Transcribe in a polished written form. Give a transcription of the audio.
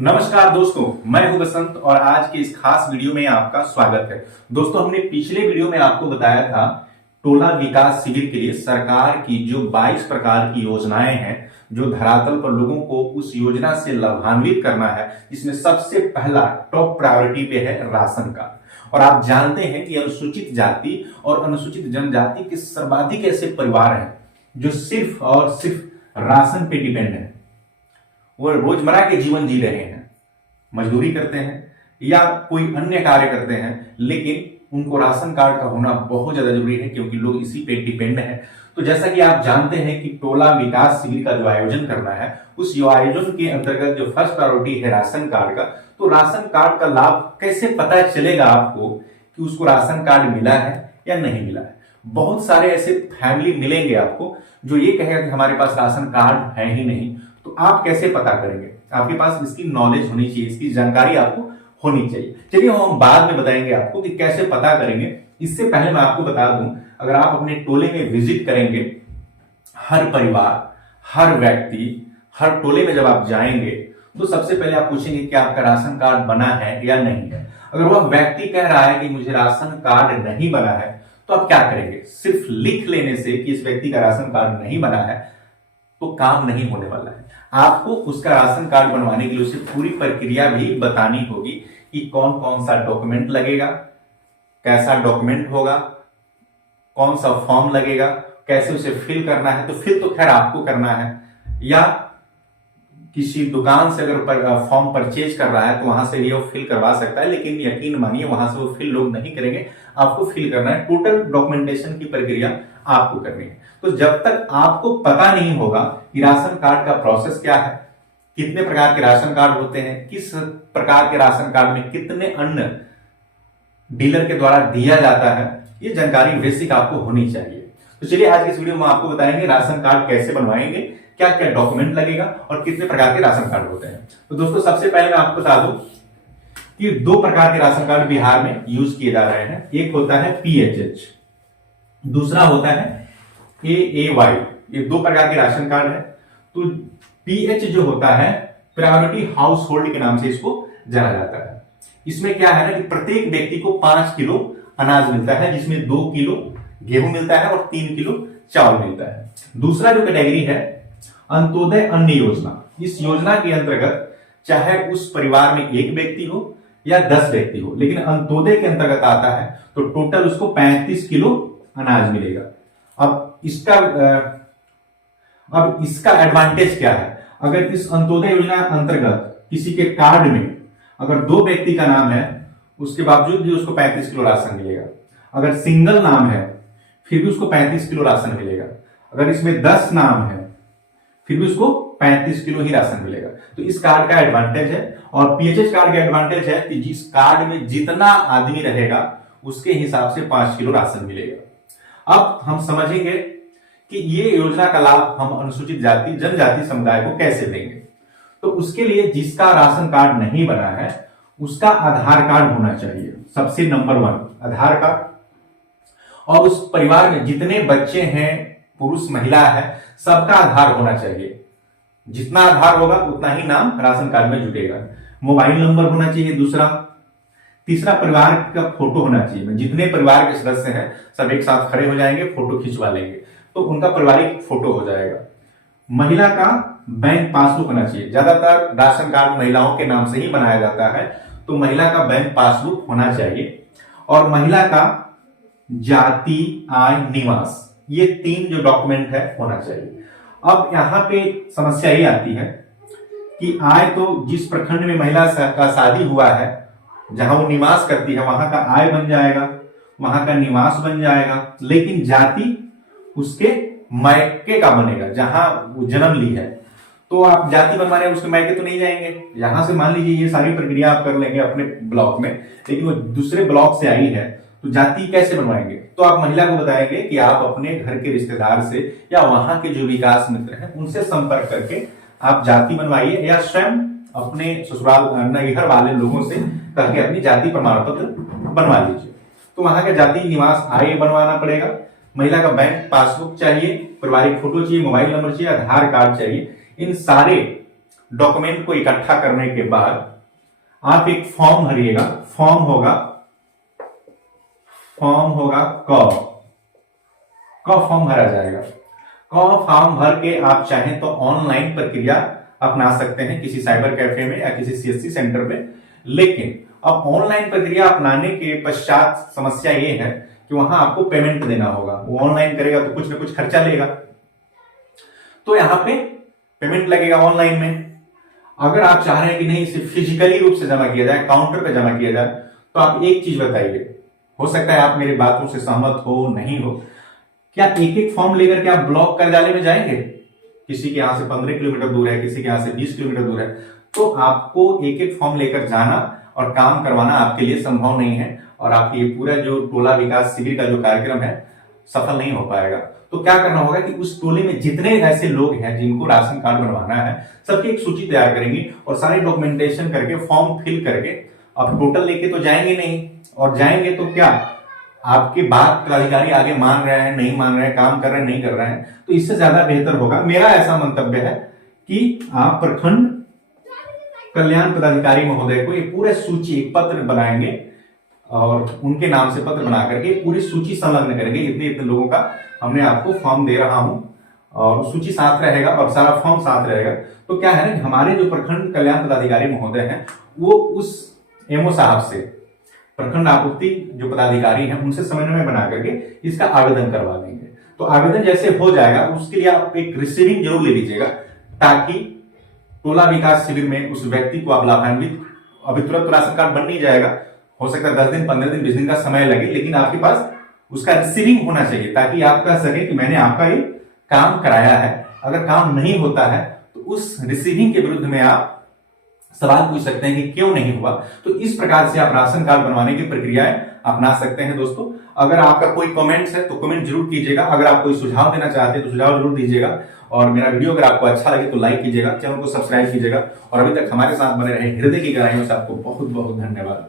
नमस्कार दोस्तों, मैं हूं बसंत और आज के इस खास वीडियो में आपका स्वागत है। दोस्तों, हमने पिछले वीडियो में आपको बताया था टोला विकास शिविर के लिए सरकार की जो 22 प्रकार की योजनाएं हैं, जो धरातल पर लोगों को उस योजना से लाभान्वित करना है, जिसमें सबसे पहला टॉप प्रायोरिटी पे है राशन कार्ड। और आप जानते हैं कि अनुसूचित जाति और अनुसूचित जनजाति के सर्वाधिक ऐसे परिवार हैं जो सिर्फ और सिर्फ राशन पे डिपेंड है। वो रोजमर्रा के जीवन जी रहे हैं, मजदूरी करते हैं या कोई अन्य कार्य करते हैं, लेकिन उनको राशन कार्ड का होना बहुत ज्यादा जरूरी है क्योंकि लोग इसी पे डिपेंड हैं। तो जैसा कि आप जानते हैं कि टोला विकास शिविर का जो आयोजन करना है, उस आयोजन के अंतर्गत जो फर्स्ट प्रायोरिटी है राशन कार्ड का, तो राशन कार्ड का लाभ कैसे पता चलेगा आपको कि उसको राशन कार्ड मिला है या नहीं मिला है। बहुत सारे ऐसे फैमिली मिलेंगे आपको जो ये कहेगा कि हमारे पास राशन कार्ड है ही नहीं, तो आप कैसे पता करेंगे? आपके पास इसकी नॉलेज होनी चाहिए, इसकी जानकारी आपको होनी चाहिए। चलिए हम बाद में बताएंगे आपको कि कैसे पता करेंगे। इससे पहले मैं आपको बता दूं, अगर आप अपने टोले में विजिट करेंगे, हर परिवार, हर व्यक्ति, हर टोले में जब आप जाएंगे तो सबसे पहले आप पूछेंगे कि आपका राशन कार्ड बना है या नहीं है। अगर वह व्यक्ति कह रहा है कि मुझे राशन कार्ड नहीं बना है, तो आप क्या करेंगे? सिर्फ लिख लेने से कि इस व्यक्ति का राशन कार्ड नहीं बना है तो काम नहीं होने वाला है। आपको उसका राशन कार्ड बनवाने के लिए उसे पूरी प्रक्रिया भी बतानी होगी कि कौन कौन सा डॉक्यूमेंट लगेगा, कैसा डॉक्यूमेंट होगा, कौन सा फॉर्म लगेगा, कैसे उसे फिल करना है। तो फिल तो खैर आपको करना है, या किसी दुकान से अगर फॉर्म परचेज कर रहा है तो वहां से भी वो फिल करवा सकता है, लेकिन यकीन मानिए वहां से वो फिल लोग नहीं करेंगे, आपको फिल करना है। टोटल डॉक्यूमेंटेशन की प्रक्रिया आपको करनी है। तो जब तक आपको पता नहीं होगा कि राशन कार्ड का प्रोसेस क्या है, कितने प्रकार के राशन कार्ड होते हैं, किस प्रकार के राशन कार्ड में कितने अन्न डीलर के द्वारा दिया जाता है, ये जानकारी बेसिक आपको होनी चाहिए। तो चलिए आज की इस वीडियो में आपको बताएंगे राशन कार्ड कैसे बनवाएंगे, क्या क्या डॉक्यूमेंट लगेगा और कितने प्रकार के राशन कार्ड होते हैं। तो दोस्तों, सबसे पहले मैं आपको बता दूं कि दो प्रकार के राशन कार्ड बिहार में यूज किए जा रहे हैं। एक होता है PHH, दूसरा होता है AAY। ये दो प्रकार के राशन कार्ड है। तो PH जो होता है प्रायोरिटी हाउस होल्ड के नाम से इसको जाना जाता है। इसमें क्या है ना कि प्रत्येक व्यक्ति को 5 किलो अनाज मिलता है, जिसमें 2 किलो गेहूं मिलता है और 3 किलो चावल मिलता है। दूसरा जो कैटेगरी है अंत्योदय अन्न योजना। इस योजना के अंतर्गत चाहे उस परिवार में एक व्यक्ति हो या 10 व्यक्ति हो, लेकिन अंत्योदय के अंतर्गत आता है तो टोटल उसको 35 किलो अनाज मिलेगा। अब इसका एडवांटेज क्या है? अगर इस अंत्योदय योजना अंतर्गत किसी के कार्ड में अगर 2 व्यक्ति का नाम है, उसके बावजूद भी उसको 35 किलो राशन मिलेगा। अगर सिंगल नाम है फिर भी उसको 35 किलो राशन मिलेगा। अगर इसमें 10 नाम है फिर भी उसको 35 किलो ही राशन मिलेगा। तो इस कार्ड का एडवांटेज है। और PHH कार्ड का एडवांटेज है कि जिस कार्ड में जितना आदमी रहेगा उसके हिसाब से 5 किलो राशन मिलेगा। अब हम समझेंगे कि ये योजना का लाभ हम अनुसूचित जाति जनजाति समुदाय को कैसे देंगे। तो उसके लिए जिसका राशन कार्ड नहीं बना है उसका आधार कार्ड होना चाहिए। सबसे नंबर 1 आधार कार्ड। और उस परिवार में जितने बच्चे हैं, पुरुष महिला है, सबका आधार होना चाहिए। जितना आधार होगा उतना ही नाम राशन कार्ड में जुटेगा। मोबाइल नंबर होना चाहिए दूसरा। तीसरा परिवार का फोटो होना चाहिए। जितने परिवार के सदस्य हैं सब एक साथ खड़े हो जाएंगे, फोटो खिंचवा लेंगे तो उनका पारिवारिक फोटो हो जाएगा। महिला का बैंक पासबुक होना चाहिए। ज्यादातर राशन कार्ड महिलाओं के नाम से ही बनाया जाता है, तो महिला का बैंक पासबुक होना चाहिए। और महिला का जाति, आय, निवास, ये 3 जो डॉक्यूमेंट है होना चाहिए। अब यहां पे समस्या ये आती है कि आय तो जिस प्रखंड में महिला का शादी हुआ है, जहां वो निवास करती है, वहां का आय बन जाएगा, वहां का निवास बन जाएगा, लेकिन जाति उसके मायके का बनेगा जहां वो जन्म ली है। तो आप जाति बनवाने उसके मायके तो नहीं जाएंगे। यहां से मान लीजिए ये सारी प्रक्रिया आप कर लेंगे अपने ब्लॉक में, लेकिन वो दूसरे ब्लॉक से आई है तो जाति कैसे बनवाएंगे? तो आप महिला को बताएंगे कि आप अपने घर के रिश्तेदार से या वहां के जो विकास मित्र हैं उनसे संपर्क करके आप जाति बनवाइए, या स्वयं अपने ससुराल नैहर वाले लोगों से करके अपनी जाति प्रमाण पत्र बनवा लीजिए। तो वहां का जाति, निवास, आय बनवाना पड़ेगा। महिला का बैंक पासबुक चाहिए, पारिवारिक फोटो चाहिए, मोबाइल नंबर चाहिए, आधार कार्ड चाहिए। इन सारे डॉक्यूमेंट को इकट्ठा करने के बाद आप एक फॉर्म भरिएगा। फॉर्म होगा क फॉर्म भरा जाएगा। क फॉर्म भर के आप चाहें तो ऑनलाइन प्रक्रिया अपना सकते हैं किसी साइबर कैफे में या किसी सीएससी सेंटर पे। लेकिन अब ऑनलाइन प्रक्रिया अपनाने के पश्चात समस्या ये है कि वहां आपको पेमेंट देना होगा। वो ऑनलाइन करेगा तो कुछ ना कुछ खर्चा लेगा, तो यहां पे पेमेंट लगेगा ऑनलाइन में। अगर आप चाह रहे हैं कि नहीं इसे फिजिकली रूप से जमा किया जाए, काउंटर पे जमा किया जाए, तो आप एक चीज बताइए, हो सकता है आप मेरी बातों से सहमत हो नहीं हो, क्या एक एक फॉर्म लेकर के आप ब्लॉक कार्यालय में जाएंगे? किसी के यहां से 15 किलोमीटर दूर है, किसी के यहां से 20 किलोमीटर दूर है, तो आपको एक एक फॉर्म लेकर जाना और काम करवाना आपके लिए संभव नहीं है और आपकी ये पूरा जो टोला विकास शिविर का जो कार्यक्रम है सफल नहीं हो पाएगा। तो क्या करना होगा कि उस टोले में जितने ऐसे लोग हैं जिनको राशन कार्ड बनवाना है, सबकी एक सूची तैयार करेंगे और सारे डॉक्यूमेंटेशन करके फॉर्म फिल करके, अब टोटल लेके तो जाएंगे नहीं, और जाएंगे तो क्या आपकी बात पदाधिकारी आगे मान रहे हैं नहीं मान रहे हैं, काम कर रहे हैं नहीं कर रहे हैं, तो इससे ज्यादा बेहतर होगा, मेरा ऐसा मंतव्य है कि आप प्रखंड कल्याण पदाधिकारी महोदय को ये पूरे सूची एक पत्र बनाएंगे और उनके नाम से पत्र बना करके पूरी सूची संलग्न करेंगे, इतने इतने लोगों का हमने आपको फॉर्म दे रहा हूं, और सूची साथ रहेगा और सारा फॉर्म साथ रहेगा। तो क्या है ना, हमारे जो प्रखंड कल्याण पदाधिकारी महोदय हैं वो उस एमओ साहब से, प्रखंड आपूर्ति जो पदाधिकारी हैं उनसे समन्वय बना करके इसका आवेदन करवा देंगे। तो आवेदन जैसे हो जाएगा उसके लिए आप एक रिसीविंग जरूर ले लीजिएगा, ताकि टोला विकास शिविर में उस व्यक्ति को आप लाभान्वित, अभी तुरंत राशन कार्ड बन नहीं जाएगा, हो सकता है 10 दिन 15 दिन 20 दिन का समय लगे, लेकिन आपके पास उसका रिसीविंग होना चाहिए ताकि आप कह सके कि मैंने आपका ये काम कराया है। अगर काम नहीं होता है तो उस रिसीविंग के विरुद्ध में आप सवाल पूछ सकते हैं कि क्यों नहीं हुआ। तो इस प्रकार से आप राशन कार्ड बनवाने की प्रक्रियाएं अपना सकते हैं। दोस्तों, अगर आपका कोई कमेंट्स है तो कमेंट जरूर कीजिएगा, अगर आप कोई सुझाव देना चाहते हैं तो सुझाव जरूर दीजिएगा, और मेरा वीडियो अगर आपको अच्छा लगे तो लाइक कीजिएगा, चैनल को सब्सक्राइब कीजिएगा, और अभी तक हमारे साथ बने रहे हृदय की गहराइयों से आपको बहुत बहुत धन्यवाद।